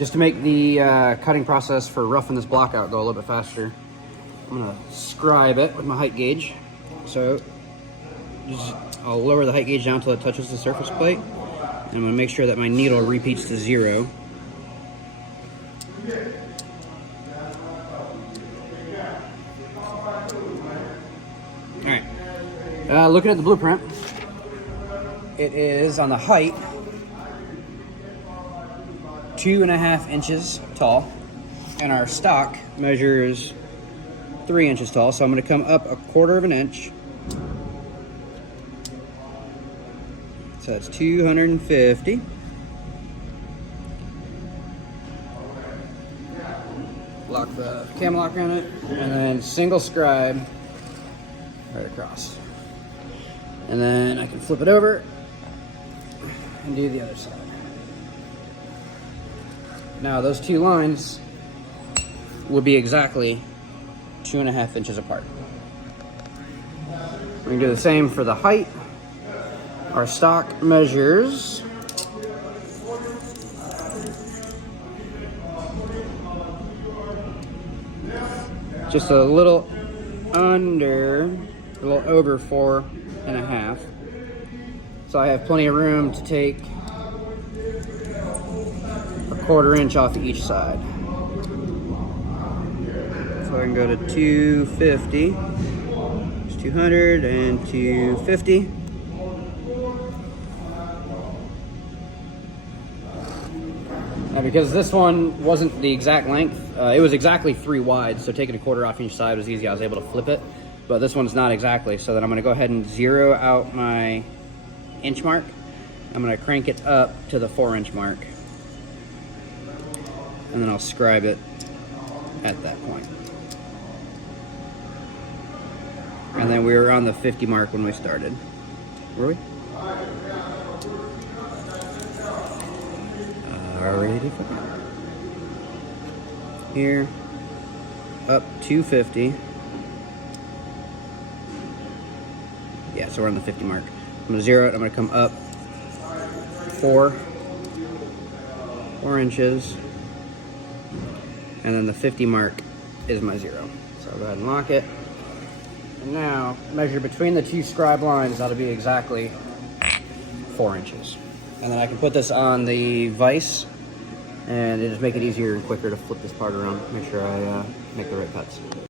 Just to make the cutting process for roughing this block out go a little bit faster, I'm gonna scribe it with my height gauge. So I'll lower the height gauge down until it touches the surface plate. And I'm gonna make sure that my needle repeats to 0. All right, looking at the blueprint, it is on the height 2.5 inches tall, and our stock measures 3 inches tall. So I'm going to come up 1/4 inch. So that's 250. Lock the cam lock on it, and then single scribe right across. And then I can flip it over and do the other side. Now those two lines will be exactly 2.5 inches apart. We can do the same for the height. Our stock measures just a little over 4.5. So I have plenty of room to take 1/4 inch off each side. So I can go to 250, it's 200 and 250. Now because this one wasn't the exact length, it was exactly 3 wide, so taking 1/4 off each side was easy. I was able to flip it, but this one's not exactly, so then I'm gonna go ahead and 0 out my inch mark. I'm gonna crank it up to the 4-inch mark, and then I'll scribe it at that point. And then we were on the 50 mark when we started. Were we? Alrighty. Here, up 250. Yeah, so we're on the 50 mark. I'm gonna 0 it, I'm gonna come up 4 inches. And then the 50 mark is my 0. So I'll go ahead and lock it. And now measure between the two scribe lines, that'll be exactly 4 inches. And then I can put this on the vise, and it'll just make it easier and quicker to flip this part around, make sure I make the right cuts.